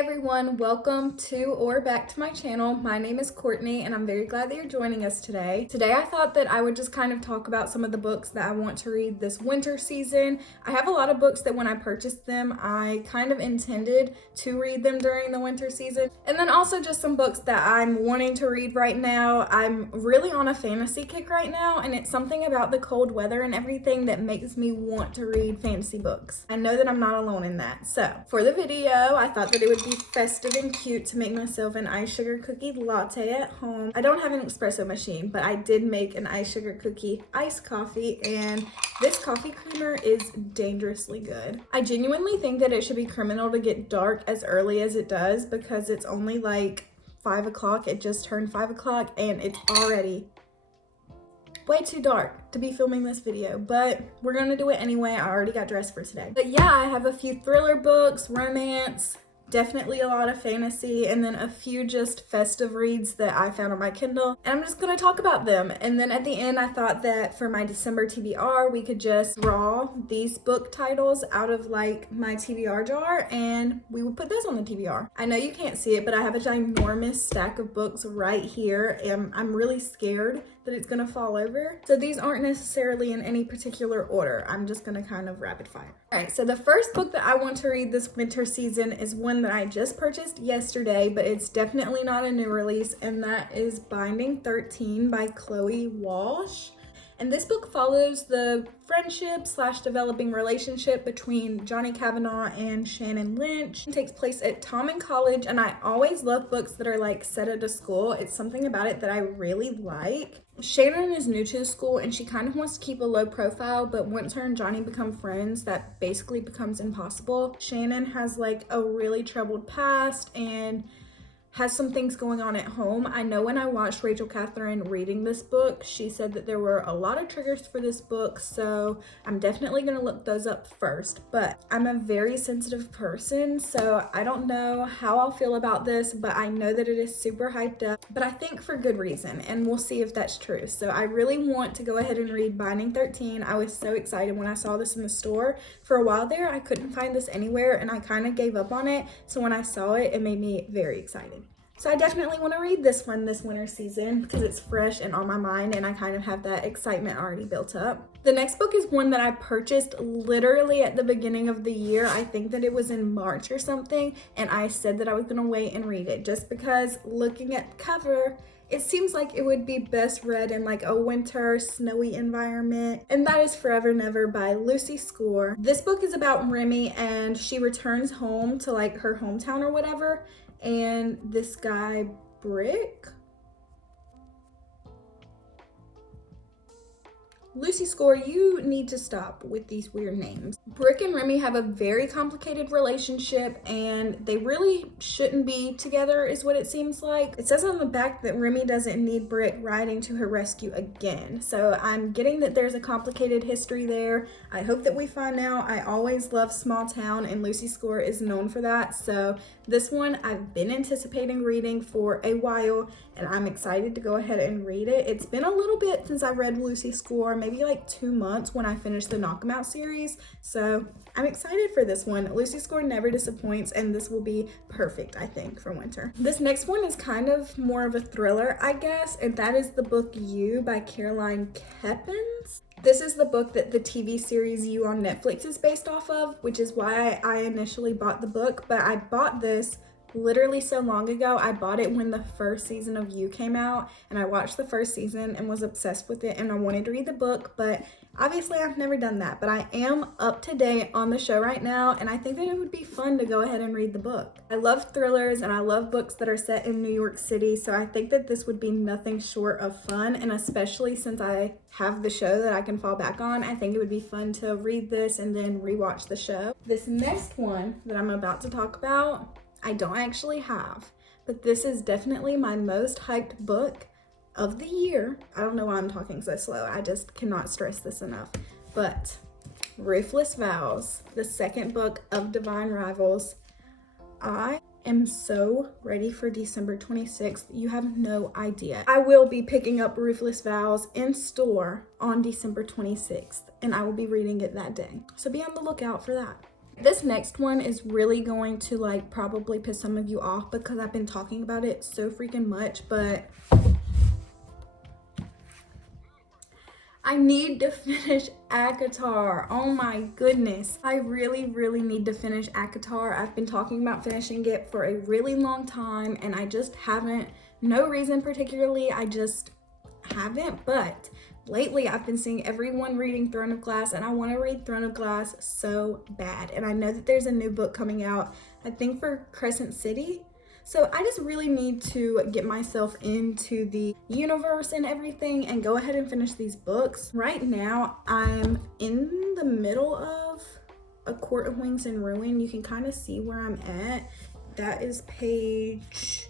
everyone, welcome to or back to my channel. My name is Courtney and I'm very glad that you're joining us today. Today I thought that I would just kind of talk about some of the books that I want to read this winter season. I have a lot of books that when I purchased them, I kind of intended to read them during the winter season. And then also just some books that I'm wanting to read right now. I'm really on a fantasy kick right now, and it's something about the cold weather and everything that makes me want to read fantasy books. I know that I'm not alone in that. So for the video, I thought that it would be festive and cute to make myself an ice sugar cookie latte at home. I don't have an espresso machine, but I did make an ice sugar cookie iced coffee, and this coffee creamer is dangerously good. I genuinely think that it should be criminal to get dark as early as it does because it's only like 5 o'clock. It just turned 5 o'clock and it's already way too dark to be filming this video, but we're gonna do it anyway. I already got dressed for today. But yeah, I have a few thriller books, romance, definitely a lot of fantasy, and then a few just festive reads that I found on my Kindle, and I'm just gonna talk about them. And then at the end, I thought that for my December TBR, we could just draw these book titles out of like my TBR jar and we would put this on the TBR. I know you can't see it, but I have a ginormous stack of books right here and I'm really scared that it's gonna fall over. So these aren't necessarily in any particular order. I'm just gonna kind of rapid fire. All right, so the first book that I want to read this winter season is one that I just purchased yesterday, but it's definitely not a new release, and that is Binding 13 by Chloe Walsh. And this book follows the friendship / developing relationship between Johnny Kavanaugh and Shannon Lynch. It takes place at Tommen College, and I always love books that are like set at a school. It's something about it that I really like. Shannon is new to the school and she kind of wants to keep a low profile, but once her and Johnny become friends, that basically becomes impossible. Shannon has like a really troubled past and has some things going on at home. I know when I watched Rachel Catherine reading this book, she said that there were a lot of triggers for this book, so I'm definitely gonna look those up first. But I'm a very sensitive person, so I don't know how I'll feel about this, but I know that it is super hyped up, but I think for good reason, and we'll see if that's true. So I really want to go ahead and read Binding 13. I was so excited when I saw this in the store. For a while there, I couldn't find this anywhere, and I kind of gave up on it, so when I saw it, it made me very excited. So I definitely want to read this one this winter season because it's fresh and on my mind, and I kind of have that excitement already built up. The next book is one that I purchased literally at the beginning of the year. I think that it was in March or something, and I said that I was going to wait and read it just because looking at the cover, it seems like it would be best read in like a winter snowy environment, and that is Forever Never by Lucy Score. This book is about Remy, and she returns home to like her hometown or whatever, and this guy Brick, Lucy Score, you need to stop with these weird names. Brick and Remy have a very complicated relationship and they really shouldn't be together is what it seems like. It says on the back that Remy doesn't need Brick riding to her rescue again. So I'm getting that there's a complicated history there. I hope that we find out. I always love small town and Lucy Score is known for that. So this one I've been anticipating reading for a while and I'm excited to go ahead and read it. It's been a little bit since I read Lucy Score, maybe like 2 months when I finished the Knock 'Em Out series. So I'm excited for this one. Lucy Score never disappoints, and this will be perfect, I think, for winter. This next one is kind of more of a thriller, I guess, and that is the book You by Caroline Keppens. This is the book that the TV series You on Netflix is based off of, which is why I initially bought the book, but I bought this literally so long ago. I bought it when the first season of You came out, and I watched the first season and was obsessed with it, and I wanted to read the book, but obviously I've never done that. But I am up to date on the show right now, and I think that it would be fun to go ahead and read the book. I love thrillers and I love books that are set in New York City, so I think that this would be nothing short of fun, and especially since I have the show that I can fall back on, I think it would be fun to read this and then rewatch the show. This next one that I'm about to talk about, I don't actually have, but this is definitely my most hyped book of the year. I don't know why I'm talking so slow. I just cannot stress this enough. But Ruthless Vows, the second book of Divine Rivals. I am so ready for December 26th. You have no idea. I will be picking up Ruthless Vows in store on December 26th, and I will be reading it that day. So be on the lookout for that. This next one is really going to like probably piss some of you off because I've been talking about it so freaking much, but I need to finish ACOTAR. Oh my goodness. I really need to finish ACOTAR. I've been talking about finishing it for a really long time and I just haven't. No reason particularly, I just haven't, but lately I've been seeing everyone reading Throne of Glass and I want to read Throne of Glass so bad. And I know that there's a new book coming out, I think for Crescent City. So I just really need to get myself into the universe and everything and go ahead and finish these books. Right now, I'm in the middle of A Court of Wings and Ruin. You can kind of see where I'm at. That is page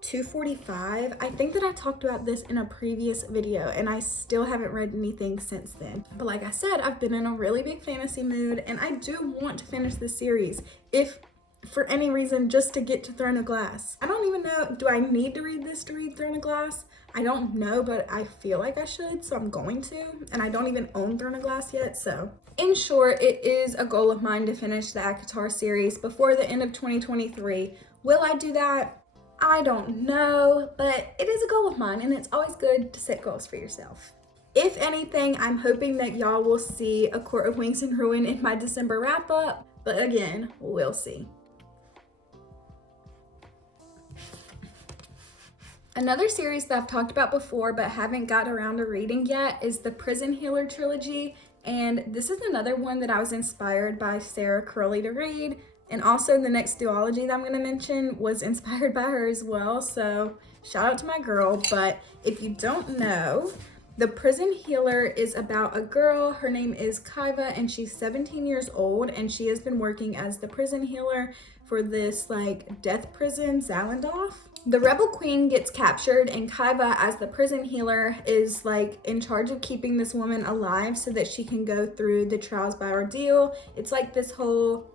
245. I think that I talked about this in a previous video and I still haven't read anything since then. But like I said, I've been in a really big fantasy mood and I do want to finish this series. If for any reason, just to get to Throne of Glass. I don't even know, do I need to read this to read Throne of Glass? I don't know, but I feel like I should, so I'm going to. And I don't even own Throne of Glass yet, so. In short, it is a goal of mine to finish the ACOTAR series before the end of 2023. Will I do that? I don't know, but it is a goal of mine, and it's always good to set goals for yourself. If anything, I'm hoping that y'all will see A Court of Wings and Ruin in my December wrap-up, but again, we'll see. Another series that I've talked about before but haven't got around to reading yet is the Prison Healer trilogy, and this is another one that I was inspired by Sarah Curley to read, and also the next duology that I'm going to mention was inspired by her as well, so shout out to my girl. But if you don't know, the Prison Healer is about a girl. Her name is Kaiva and she's 17 years old and she has been working as the prison healer for this like death prison, Zalendorf. The rebel queen gets captured and Kaiva as the prison healer is like in charge of keeping this woman alive so that she can go through the trials by ordeal. It's like this whole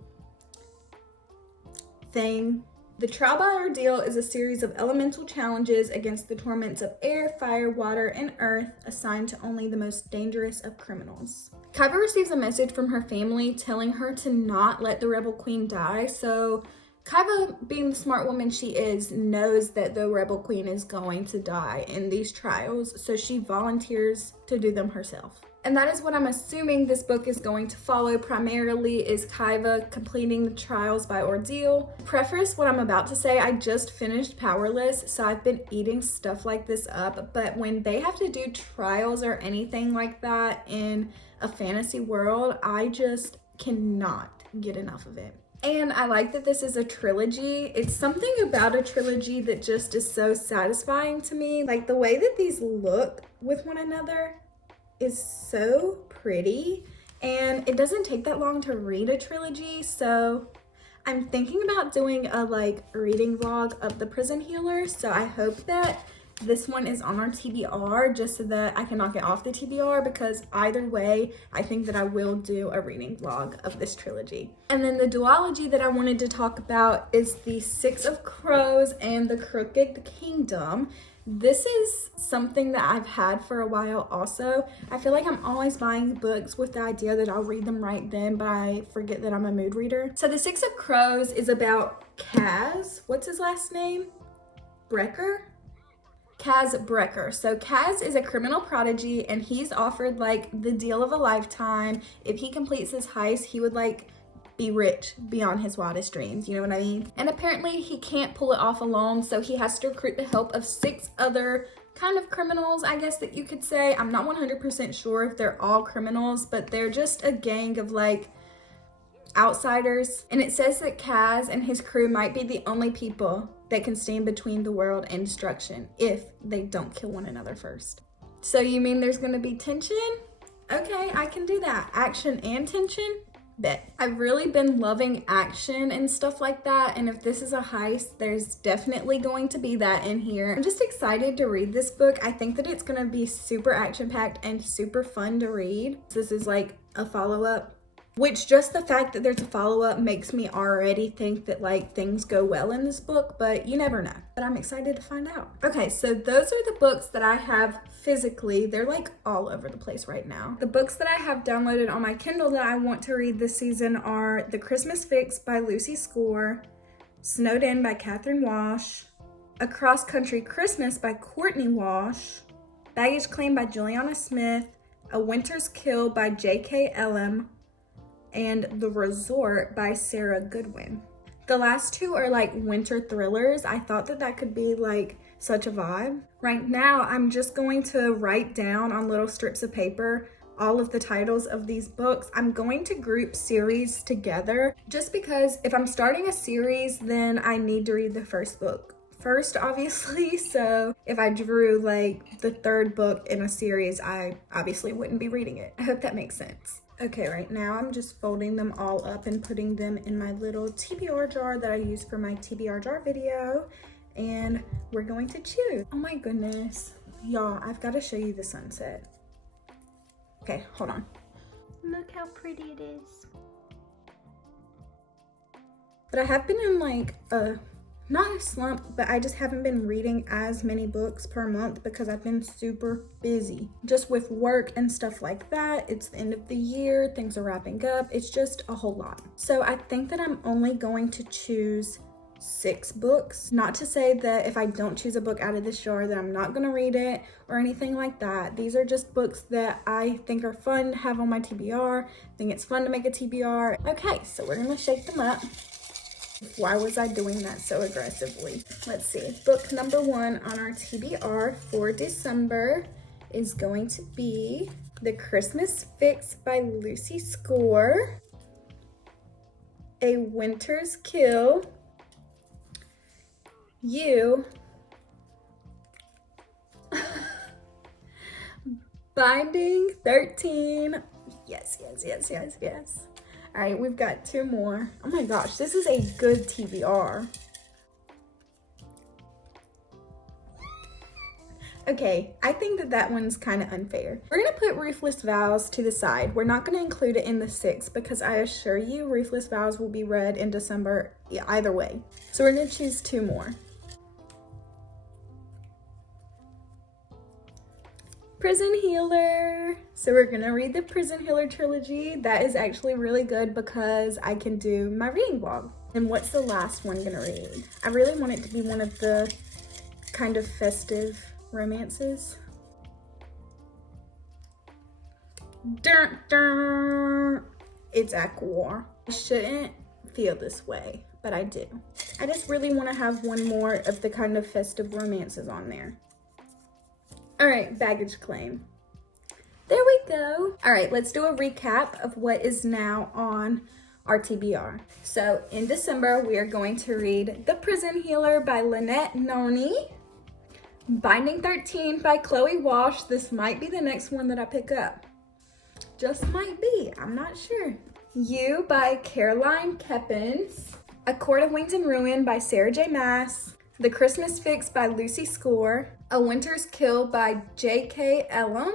thing. The trial by ordeal is a series of elemental challenges against the torments of air, fire, water, and earth assigned to only the most dangerous of criminals. Kaiva receives a message from her family telling her to not let the rebel queen die, so Kaiva, being the smart woman she is, knows that the rebel queen is going to die in these trials, so she volunteers to do them herself. And that is what I'm assuming this book is going to follow primarily, is Kaiva completing the trials by ordeal. Preface what I'm about to say, I just finished Powerless, so I've been eating stuff like this up, but when they have to do trials or anything like that in a fantasy world, I just cannot get enough of it. And I like that this is a trilogy. It's something about a trilogy that just is so satisfying to me. Like the way that these look with one another is so pretty, and it doesn't take that long to read a trilogy, so I'm thinking about doing a like reading vlog of the Prison Healer, so I hope that this one is on our TBR just so that I can knock it off the TBR, because either way I think that I will do a reading vlog of this trilogy. And then the duology that I wanted to talk about is the Six of Crows and the Crooked Kingdom. This is something that I've had for a while also. I feel like I'm always buying books with the idea that I'll read them right then, but I forget that I'm a mood reader. So the Six of Crows is about Kaz. What's his last name? Brecker? Kaz Brecker. So Kaz is a criminal prodigy and he's offered like the deal of a lifetime. If he completes his heist, he would like be rich beyond his wildest dreams, you know what I mean? And apparently he can't pull it off alone, so he has to recruit the help of 6 other kind of criminals, I guess that you could say. I'm not 100% sure if they're all criminals, but they're just a gang of like outsiders. And it says that Kaz and his crew might be the only people that can stand between the world and destruction if they don't kill one another first. So you mean there's gonna be tension? Okay, I can do that. Action and tension? Bet. I've really been loving action and stuff like that, and if this is a heist, there's definitely going to be that in here. I'm just excited to read this book. I think that it's gonna be super action-packed and super fun to read. This is like a follow-up which just the fact that there's a follow-up makes me already think that like things go well in this book, but you never know. But I'm excited to find out. Okay, so those are the books that I have physically. They're like all over the place right now. The books that I have downloaded on my Kindle that I want to read this season are The Christmas Fix by Lucy Score, Snowed In by Catherine Walsh, A Cross Country Christmas by Courtney Walsh, Baggage Claim by Juliana Smith, A Winter's Kill by J.K. Elam, and The Resort by Sarah Goodwin. The last two are like winter thrillers. I thought that that could be like such a vibe. Right now, I'm just going to write down on little strips of paper all of the titles of these books. I'm going to group series together just because if I'm starting a series, then I need to read the first book first, obviously. So if I drew like the third book in a series, I obviously wouldn't be reading it. I hope that makes sense. Okay, right now I'm just folding them all up and putting them in my little TBR jar that I use for my TBR jar video. And we're going to choose. Oh my goodness. Y'all, I've got to show you the sunset. Okay, hold on. Look how pretty it is. But I have been in like not a slump, but I just haven't been reading as many books per month because I've been super busy. Just with work and stuff like that. It's the end of the year, things are wrapping up. It's just a whole lot. So I think that I'm only going to choose 6 books. Not to say that if I don't choose a book out of this jar that I'm not gonna read it or anything like that. These are just books that I think are fun to have on my TBR. I think it's fun to make a TBR. Okay, so we're gonna shake them up. Why was I doing that so aggressively? Let's see. Book number 1 on our TBR for December is going to be The Christmas Fix by Lucy Score, A Winter's Kill, You, Binding 13. Yes. All right, we've got 2 more. Oh my gosh, this is a good TBR. Okay, I think that that one's kind of unfair. We're gonna put Ruthless Vows to the side. We're not gonna include it in the 6 because I assure you Ruthless Vows will be read in December either way. So we're gonna choose 2 more. Prison Healer. So we're gonna read the Prison Healer trilogy. That is actually really good because I can do my reading vlog. And what's the last one gonna read? I really want it to be one of the kind of festive romances. Dun, dun. It's Aqua. I shouldn't feel this way, but I do. I just really want to have one more of the kind of festive romances on there. All right, Baggage Claim. There we go. All right, let's do a recap of what is now on our TBR. So in December, we are going to read The Prison Healer by Lynette Noni, Binding 13 by Chloe Walsh. This might be the next one that I pick up. Just might be, I'm not sure. You by Caroline Keppens, A Court of Wings and Ruin by Sarah J. Maas, The Christmas Fix by Lucy Score, A Winter's Kill by J.K. Elam,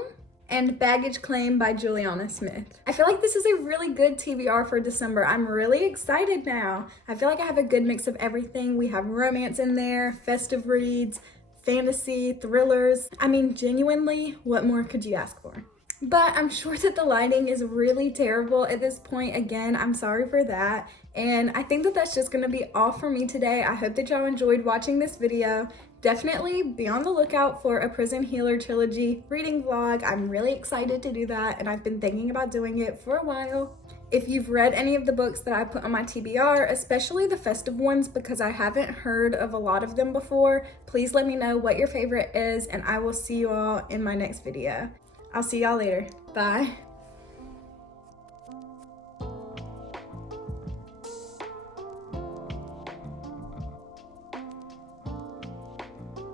and Baggage Claim by Juliana Smith. I feel like this is a really good TBR for December. I'm really excited now. I feel like I have a good mix of everything. We have romance in there, festive reads, fantasy, thrillers. I mean, genuinely, what more could you ask for? But I'm sure that the lighting is really terrible at this point. Again, I'm sorry for that. And I think that that's just gonna be all for me today. I hope that y'all enjoyed watching this video. Definitely be on the lookout for a Prison Healer trilogy reading vlog. I'm really excited to do that, and I've been thinking about doing it for a while. If you've read any of the books that I put on my TBR, especially the festive ones, because I haven't heard of a lot of them before, please let me know what your favorite is, and I will see you all in my next video. I'll see y'all later. Bye.